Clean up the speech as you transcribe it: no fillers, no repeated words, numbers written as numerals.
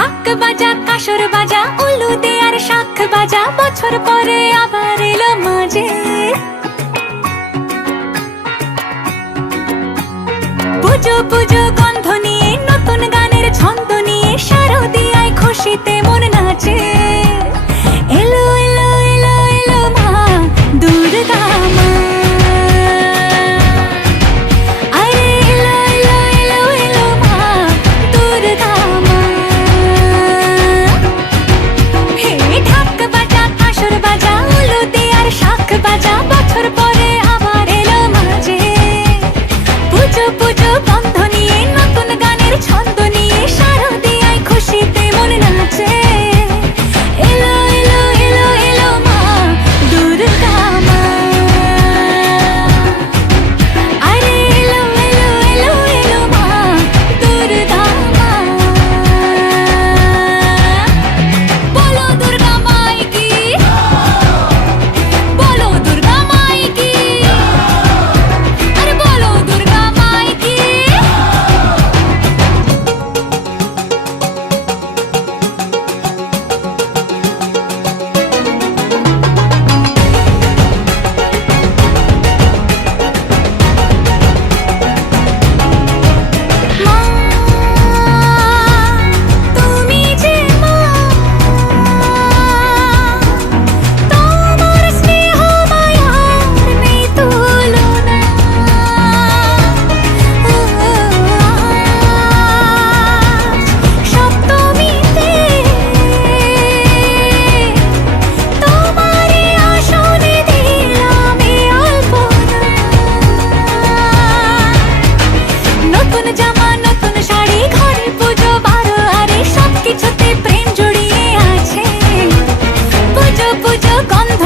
ঢাক বাজা কাসর বাজা উলু দে আর শাখ বাজা, বছর পরে আবার এলো মাঝে। পুজো পুজো গন্ধ নিয়ে নতুন গানের ছন্দ নিয়ে শারদিয়ায় খুশিতে মন নাচে। এলো এলো এলো এলো মা দুর্গা মা, আরে এলো এলো এলো এলো মা দুর্গা মা। হে ঢাক বাজা কাসর বাজা উলু দে আর শাখ বাজা, বছর পরে আবার এলো মাঝে। পুজো পুজো গন্ধ নিয়ে নতুন গানের ছন্দ নিয়ে শারদিয়ায় খুশিতে মন নাচে। এলো এলো এলো এলো মা দুর্গা মা, আরে এলো এলো এলো এলো মা দুর্গা মা। বলো দুর্গা মাই কি, বলো দুর্গা মাই কি, আরে বলো দুর্গা মাই কি। মা তুমি যে মা, তোমার স্নেহ মায়ার নেই তুলনা। সপ্তমীতে তোমারে আসনে দিলাম এই অল্পনা। নতুন জামা নতুন শাড়ি ঘরে পুজো বারো, আরে সবকিছুতে প্রেম জড়িয়ে আছে। পুজো পুজো গন্ধ